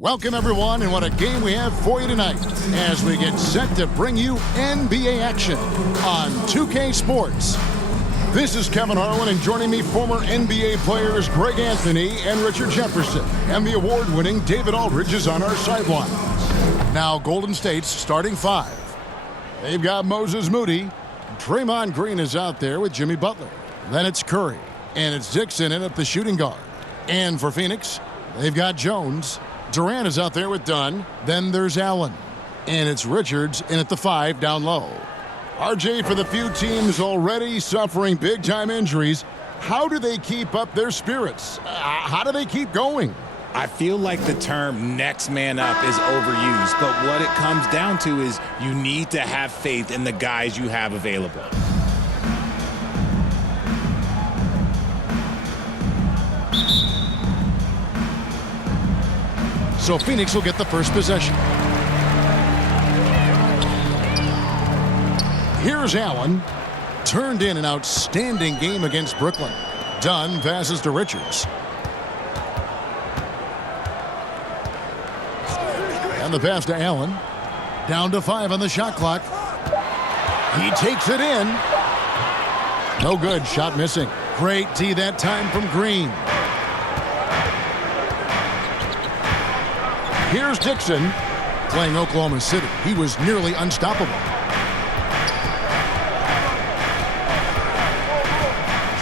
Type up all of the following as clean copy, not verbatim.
Welcome, everyone, and what a game we have for you tonight as we get set to bring you NBA action on 2K Sports. This is Kevin Harlan, and joining me, former NBA players Greg Anthony and Richard Jefferson, and the award-winning David Aldridge is on our sidelines. Now, Golden State's starting five. They've got Moses Moody. Draymond Green is out there with Jimmy Butler. Then it's Curry, and it's Dixon in at the shooting guard. And for Phoenix, they've got Jones. Durant is out there with Dunn. Then there's Allen. And it's Richards in at the 5 down low. RJ, for the few teams already suffering big-time injuries, how do they keep up their spirits? How do they keep going? I feel like the term next man up is overused, but what it comes down to is you need to have faith in the guys you have available. So Phoenix will get the first possession. Here's Allen. Turned in an outstanding game against Brooklyn. Dunn passes to Richards. And the pass to Allen. Down to 5 on the shot clock. He takes it in. No good. Shot missing. Great D that time from Green. Here's Dixon playing Oklahoma City. He was nearly unstoppable.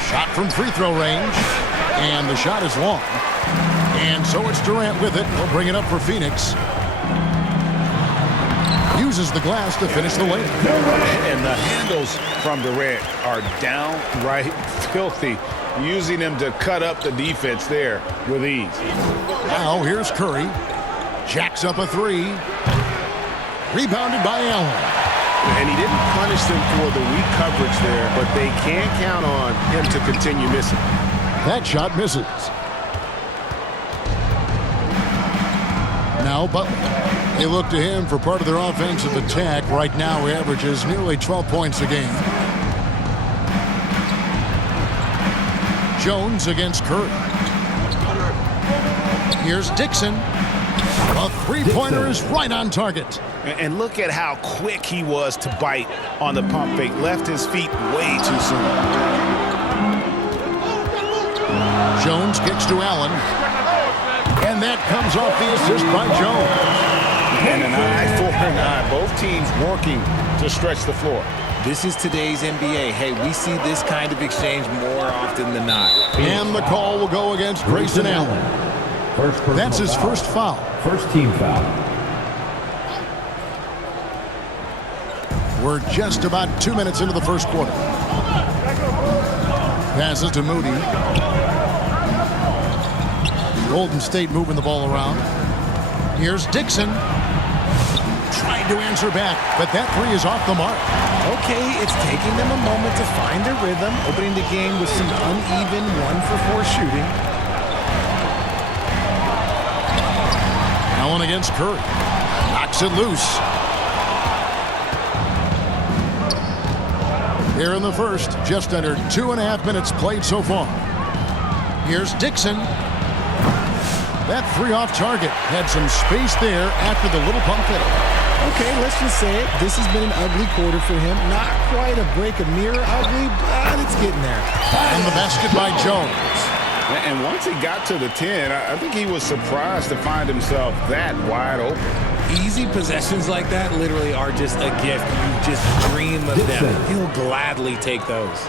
Shot from free throw range. And the shot is long. And so it's Durant with it. He'll bring it up for Phoenix. Uses the glass to finish the layup. And the handles from Durant are downright filthy, using them to cut up the defense there with ease. Now here's Curry. Jacks up a 3. Rebounded by Allen. And he didn't punish them for the weak coverage there, but they can't count on him to continue missing. That shot misses. Now Butler. They look to him for part of their offensive attack. Right now he averages nearly 12 points a game. Jones against Curry. Here's Dixon. A three-pointer is right on target. And look at how quick he was to bite on the pump fake. Left his feet way too soon. Jones kicks to Allen. And that comes off the assist by Jones. And an eye for an eye. Both teams working to stretch the floor. This is today's NBA. Hey, we see this kind of exchange more often than not. And the call will go against Grayson Allen. That's his first foul. First team foul. We're just about 2 minutes into the first quarter. Passes to Moody. Golden State moving the ball around. Here's Dixon. Trying to answer back, but that 3 is off the mark. Okay, it's taking them a moment to find their rhythm, opening the game with some uneven 1-for-4 shooting. Allen against Curry. Knocks it loose. Here in the first, just under 2.5 minutes played so far. Here's Dixon. That 3 off target. Had some space there after the little pump fake. Okay, let's just say it. This has been an ugly quarter for him. Not quite a break a mirror ugly, but it's getting there. And the basket by Jones. And once he got to the 10, I think he was surprised to find himself that wide open. Easy possessions like that literally are just a gift. You just dream of them. He'll gladly take those.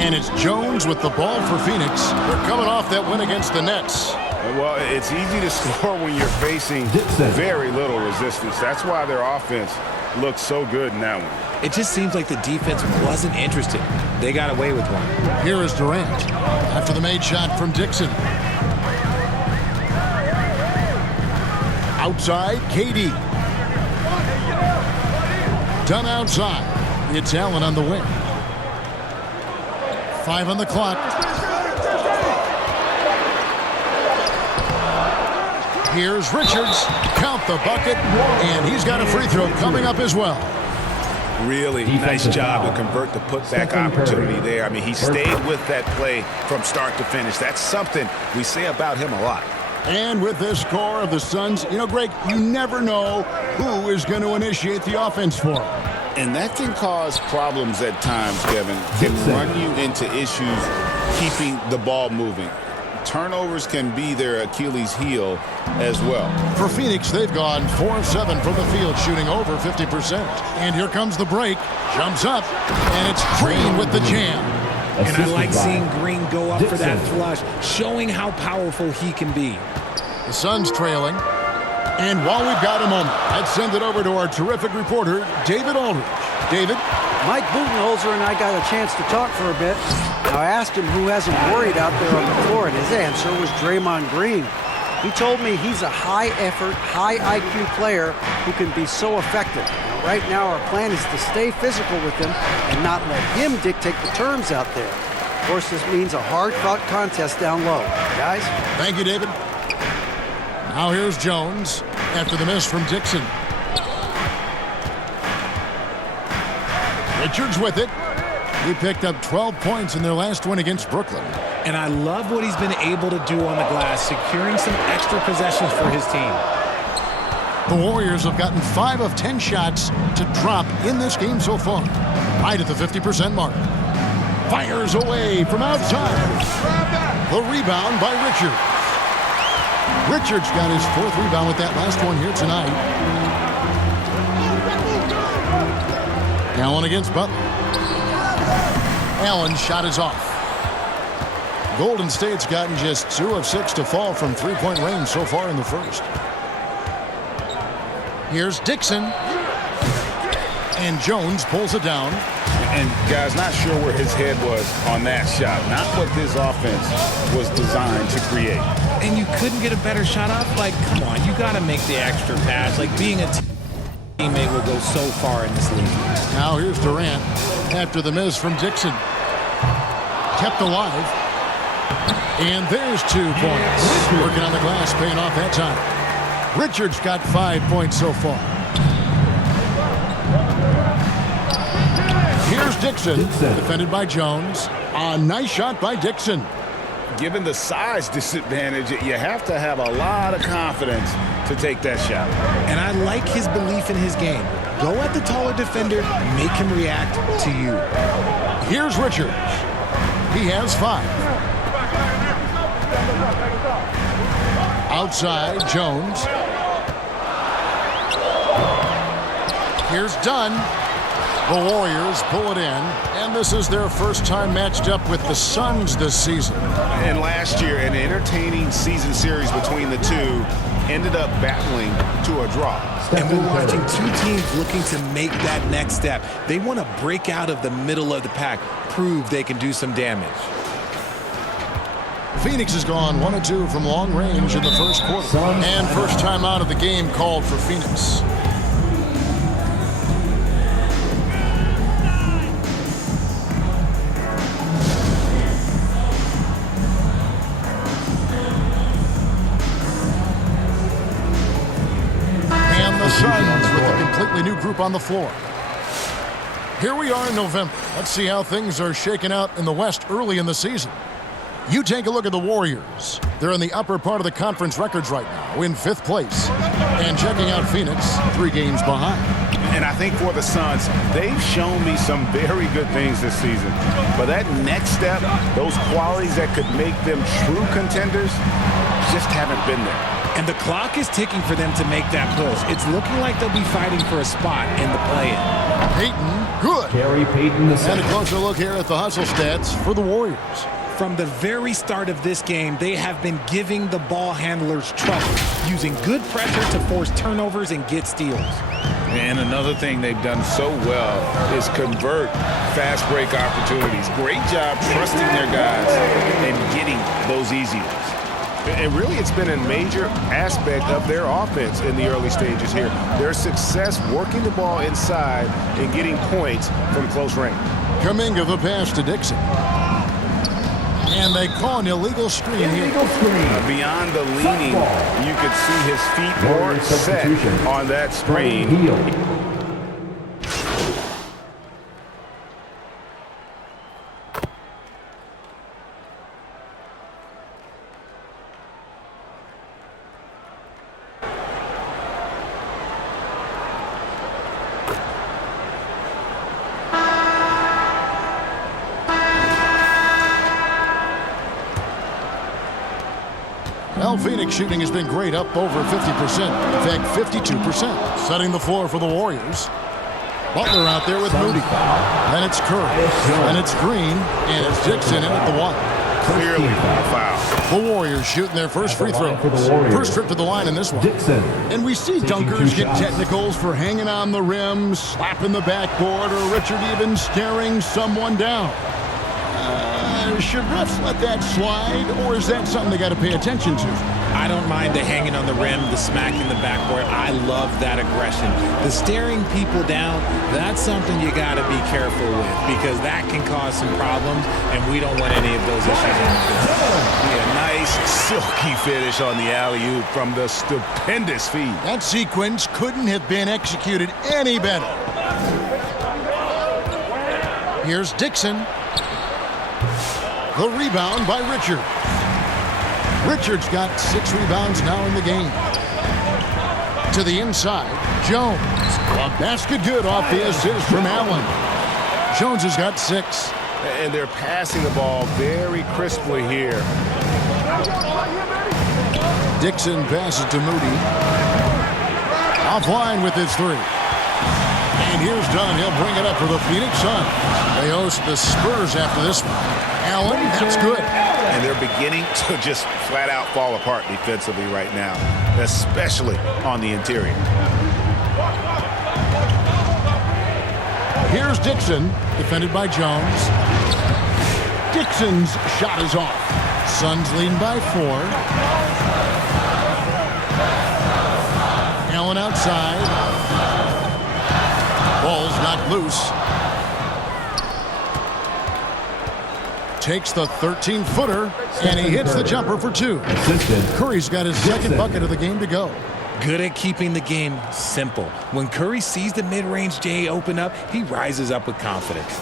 And it's Jones with the ball for Phoenix. They're coming off that win against the Nets. Well, it's easy to score when you're facing very little resistance. That's why their offense looks so good in that one. It just seems like the defense wasn't interested. They got away with one. Here is Durant after the made shot from Dixon. Outside, KD. Done outside. It's Allen on the wing. 5 on the clock. Here's Richards. Count the bucket. And he's got a free throw coming up as well. Really nice job to convert the putback opportunity there. I mean, he stayed with that play from start to finish. That's something we say about him a lot. And with this score of the Suns, you know, Greg, you never know who is going to initiate the offense for them. And that can cause problems at times, Kevin. Can run you into issues keeping the ball moving. Turnovers can be their Achilles heel as well. For Phoenix, they've gone 4 of 7 from the field, shooting over 50%. And here comes the break. Jumps up, and it's Green with the jam. And I like seeing Green go up for that flush, showing how powerful he can be. The Suns trailing. And while we've got a moment, let's send it over to our terrific reporter, David Aldridge. David? Mike Budenholzer and I got a chance to talk for a bit. I asked him who hasn't worried out there on the floor, and his answer was Draymond Green. He told me he's a high-effort, high-IQ player who can be so effective. Now, right now, our plan is to stay physical with him and not let him dictate the terms out there. Of course, this means a hard-fought contest down low. Guys? Thank you, David. Now here's Jones after the miss from Dixon. Richards with it. He picked up 12 points in their last win against Brooklyn. And I love what he's been able to do on the glass, securing some extra possessions for his team. The Warriors have gotten 5 of 10 shots to drop in this game so far, right at the 50% mark. Fires away from outside. The rebound by Richards. Richards got his 4th rebound with that last one here tonight. Allen against Butler. Allen's shot is off. Golden State's gotten just 2 of 6 to fall from three-point range so far in the first. Here's Dixon. And Jones pulls it down. And, guys, not sure where his head was on that shot. Not what this offense was designed to create. And you couldn't get a better shot off? Like, come on, you got to make the extra pass. Like, being a teammate will go so far in this league. Now here's Durant after the miss from Dixon. Kept alive. And there's 2 points. Working on the glass, paying off that time. Richards got 5 points so far. Here's Dixon, defended by Jones. A nice shot by Dixon. Given the size disadvantage, you have to have a lot of confidence to take that shot. And I like his belief in his game. Go at the taller defender, make him react to you. Here's Richards. He has 5. Outside, Jones. Here's Dunn. The Warriors pull it in, and this is their first time matched up with the Suns this season. And last year, an entertaining season series between the two ended up battling to a draw. And we're watching 2 teams looking to make that next step. They want to break out of the middle of the pack, prove they can do some damage. Phoenix has gone 1 of 2 from long range in the first quarter. And first time out of the game called for Phoenix. And the Suns with a completely new group on the floor. Here we are in November. Let's see how things are shaking out in the West early in the season. You take a look at the Warriors. They're in the upper part of the conference records right now, in 5th place. And checking out Phoenix, 3 games behind. And I think for the Suns, they've shown me some very good things this season. But that next step, those qualities that could make them true contenders, just haven't been there. And the clock is ticking for them to make that push. It's looking like they'll be fighting for a spot in the play-in. Payton, good. Gary Payton the And a closer look here at the hustle stats for the Warriors. From the very start of this game, they have been giving the ball handlers trouble, using good pressure to force turnovers and get steals. And another thing they've done so well is convert fast break opportunities. Great job trusting their guys and getting those easy ones. And really, it's been a major aspect of their offense in the early stages here. Their success working the ball inside and getting points from close range. Kuminga the pass to Dixon. And they call an illegal screen here. Beyond the leaning, you could see his feet more set on that screen. Well, Phoenix shooting has been great, up over 50%. In fact, 52%. Setting the floor for the Warriors. Butler out there with Moody. Then it's Curry. Then it's Green. And it's Dixon in at the one. Clearly a foul. The Warriors shooting their first free throw. First trip to the line in this one. Dixon. And we see dunkers get technicals for hanging on the rim, slapping the backboard, or Richard even staring someone down. Should refs let that slide, or is that something they got to pay attention to? I don't mind the hanging on the rim, the smacking the backboard. I love that aggression. The staring people down, that's something you got to be careful with because that can cause some problems, and we don't want any of those issues in the field. Yeah, nice silky finish on the alley-oop from the stupendous feed. That sequence couldn't have been executed any better. Here's Dixon. The rebound by Richard. Richard's got 6 rebounds now in the game. To the inside, Jones. A basket good off the assist from Allen. Jones has got 6. And they're passing the ball very crisply here. Dixon passes to Moody. Offline with his 3. And here's Dunn. He'll bring it up for the Phoenix Suns. They host the Spurs after this one. Allen, that's good. And they're beginning to just flat out fall apart defensively right now, especially on the interior. Here's Dixon, defended by Jones. Dixon's shot is off. Suns leading by 4. Allen outside. Ball's knocked loose. Takes the 13-footer, and he hits the jumper for 2. Curry's got his second bucket of the game to go. Good at keeping the game simple. When Curry sees the mid-range J open up, he rises up with confidence.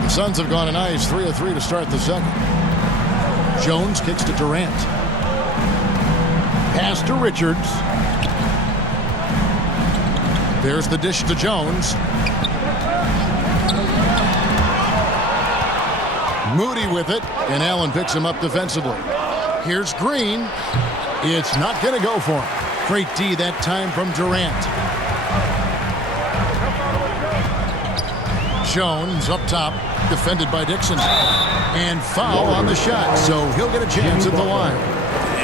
The Suns have gone a nice 3 of 3 to start the second. Jones kicks to Durant. Pass to Richards. There's the dish to Jones. Moody with it, and Allen picks him up defensively. Here's Green. It's not going to go for him. Great D that time from Durant. Jones up top, defended by Dixon. And foul on the shot, so he'll get a chance at the line.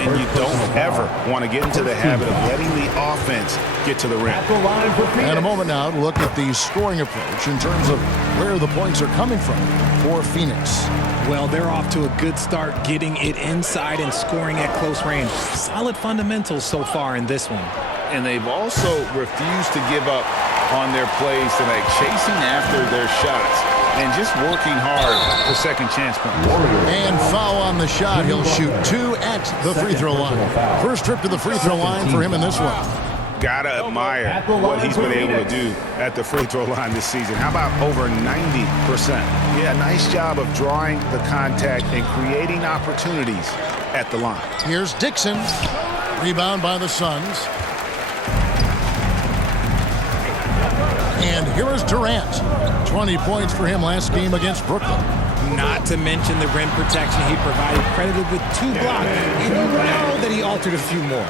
And you don't ever want to get into the habit of letting the offense get to the rim. And a moment now to look at the scoring approach in terms of where the points are coming from for Phoenix. Well, they're off to a good start getting it inside and scoring at close range. Solid fundamentals so far in this one. And they've also refused to give up on their plays tonight, chasing after their shots and just working hard for second chance points. And foul on the shot. He'll shoot 2 at the free throw line. First trip to the free throw line for him in this one. Gotta admire what he's been able to do at the free throw line this season. How about over 90%? Yeah, nice job of drawing the contact and creating opportunities at the line. Here's Dixon. Rebound by the Suns. And here is Durant. 20 points for him last game against Brooklyn. Not to mention the rim protection he provided, credited with 2 blocks. And you know that he altered a few more.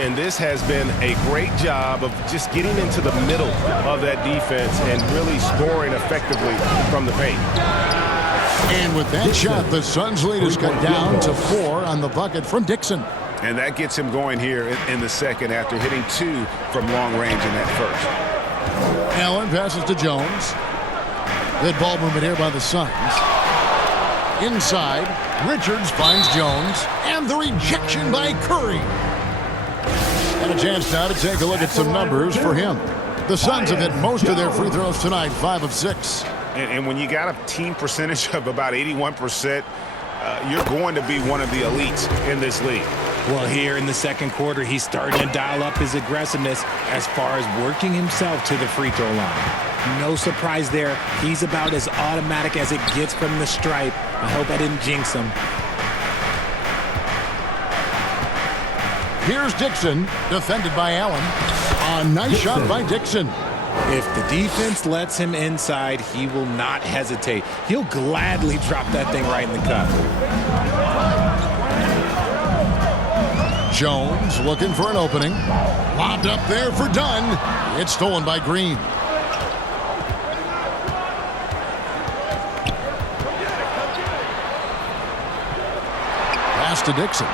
And this has been a great job of just getting into the middle of that defense and really scoring effectively from the paint. And with that shot, the Suns lead is cut down to 4 on the bucket from Dixon. And that gets him going here in the second after hitting 2 from long range in that first. Allen passes to Jones. Good ball movement here by the Suns. Inside, Richards finds Jones. And the rejection by Curry. And a chance now to take a look at some numbers for him. The Suns have hit most of their free throws tonight, 5 of 6. And when you got a team percentage of about 81%, you're going to be one of the elites in this league. Well, here in the second quarter, he's starting to dial up his aggressiveness as far as working himself to the free throw line. No surprise there. He's about as automatic as it gets from the stripe. I hope I didn't jinx him. Here's Dixon, defended by Allen. A nice shot by Dixon. If the defense lets him inside, he will not hesitate. He'll gladly drop that thing right in the cup. Jones looking for an opening. Lobbed up there for Dunn. It's stolen by Green. Pass to Dixon.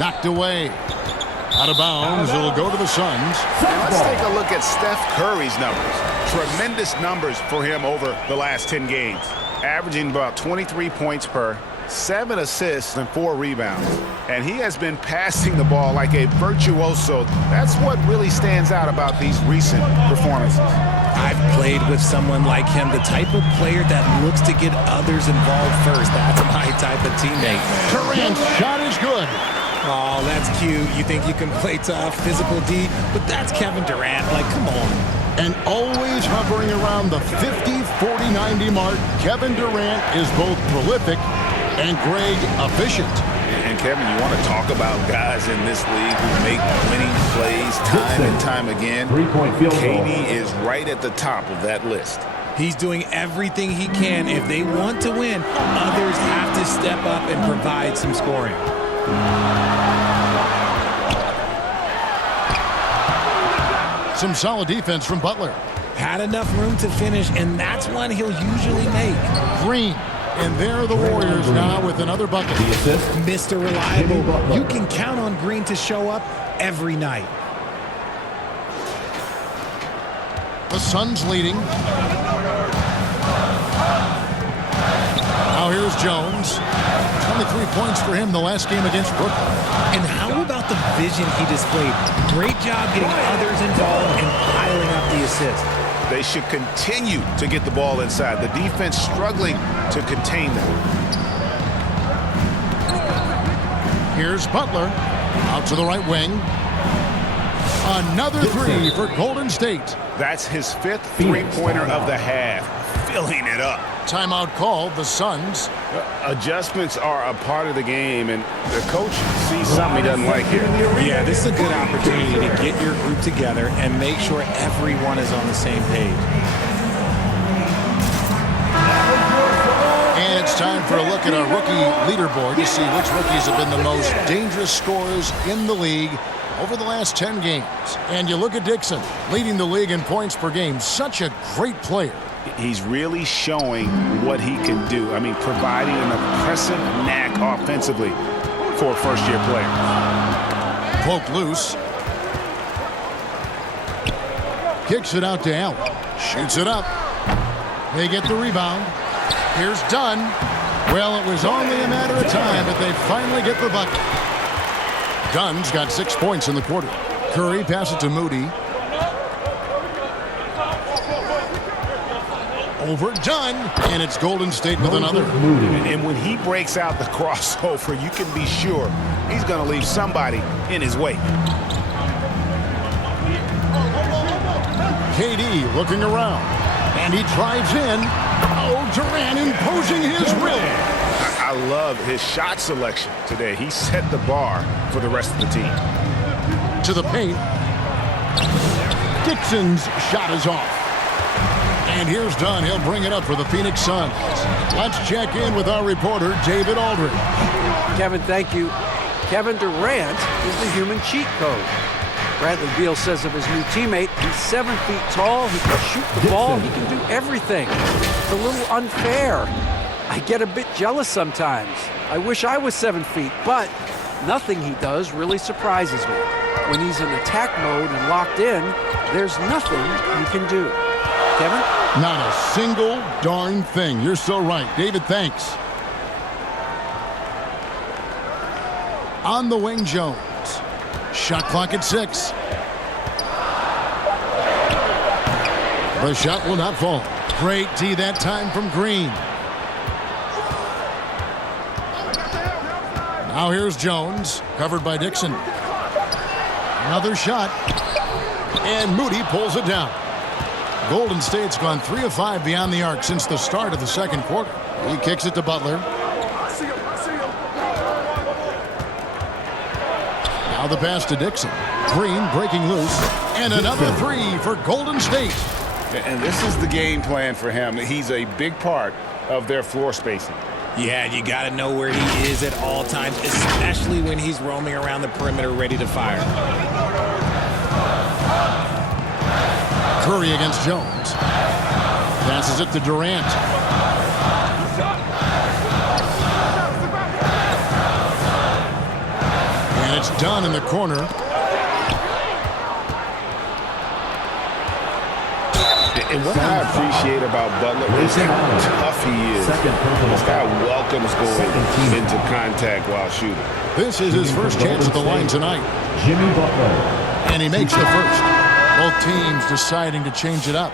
Knocked away. Out of bounds. It'll go to the Suns. And let's take a look at Steph Curry's numbers. Tremendous numbers for him over the last 10 games. Averaging about 23 points per, 7 assists, and 4 rebounds. And he has been passing the ball like a virtuoso. That's what really stands out about these recent performances. I've played with someone like him, the type of player that looks to get others involved first. That's my type of teammate. Durant's shot is good. Oh, that's cute. You think you can play tough, physical D, but that's Kevin Durant. Like, come on. And always hovering around the 50, 40, 90 mark, Kevin Durant is both prolific and, Greg, efficient. And Kevin, you want to talk about guys in this league who make winning plays time and time again. KD is right at the top of that list. He's doing everything he can. If they want to win, others have to step up and provide some scoring. Some solid defense from Butler. Had enough room to finish, and that's one he'll usually make. Green. And there are the Warriors now with another bucket. Mr. Reliable. You can count on Green to show up every night. The Suns leading. Now here's Jones. 23 points for him the last game against Brooklyn. And how about the vision he displayed? Great job getting others involved and piling up the assists. They should continue to get the ball inside. The defense struggling to contain them. Here's Butler. Out to the right wing. Another three for Golden State. That's his 5th three-pointer of the half. Filling it up. Timeout called, the Suns. Adjustments are a part of the game, and the coach sees something he doesn't like here. Yeah, this is a good opportunity to get your group together and make sure everyone is on the same page. And it's time for a look at our rookie leaderboard to see which rookies have been the most dangerous scorers in the league over the last 10 games. And you look at Dixon, leading the league in points per game. Such a great player. He's really showing what he can do. I mean, providing an impressive knack offensively for a first-year player. Poked loose. Kicks it out to Allen. Shoots it up. They get the rebound. Here's Dunn. Well, it was only a matter of time, but they finally get the bucket. Dunn's got 6 points in the quarter. Curry passes it to Moody. Overdone, and it's Golden State with another. And when he breaks out the crossover, you can be sure he's going to leave somebody in his way. KD looking around, and he drives in. Oh, Durant imposing his will. I love his shot selection today. He set the bar for the rest of the team. To the paint. Dixon's shot is off. And here's Dunn. He'll bring it up for the Phoenix Suns. Let's check in with our reporter, David Aldridge. Kevin, thank you. Kevin Durant is the human cheat code. Bradley Beal says of his new teammate, he's 7 feet tall, he can shoot the ball, he can do everything. It's a little unfair. I get a bit jealous sometimes. I wish I was 7 feet, but nothing he does really surprises me. When he's in attack mode and locked in, there's nothing you can do. Kevin? Not a single darn thing. You're so right. David, thanks. On the wing, Jones. Shot clock at 6. The shot will not fall. Great D that time from Green. Now here's Jones, covered by Dixon. Another shot. And Moody pulls it down. Golden State's gone 3 of 5 beyond the arc since the start of the second quarter. He kicks it to Butler. Now the pass to Dixon. Green breaking loose. And another 3 for Golden State. And this is the game plan for him. He's a big part of their floor spacing. Yeah, you got to know where he is at all times, especially when he's roaming around the perimeter ready to fire. Curry against Jones. Passes it to Durant. And it's done in the corner. And what I appreciate about Butler is how tough he is. This guy welcomes going into contact while shooting. This is his first chance at the line tonight. Jimmy Butler. And he makes the first. Both teams deciding to change it up.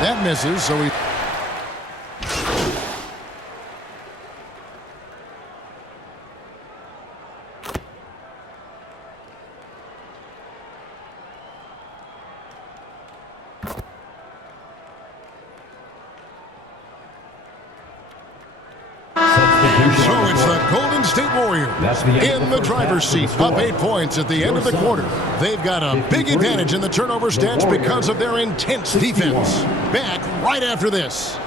That misses, so he... So it's the Golden State Warriors in the driver's seat, up 8 points at the end of the quarter. They've got a big advantage in the turnover stats because of their intense defense. Back right after this.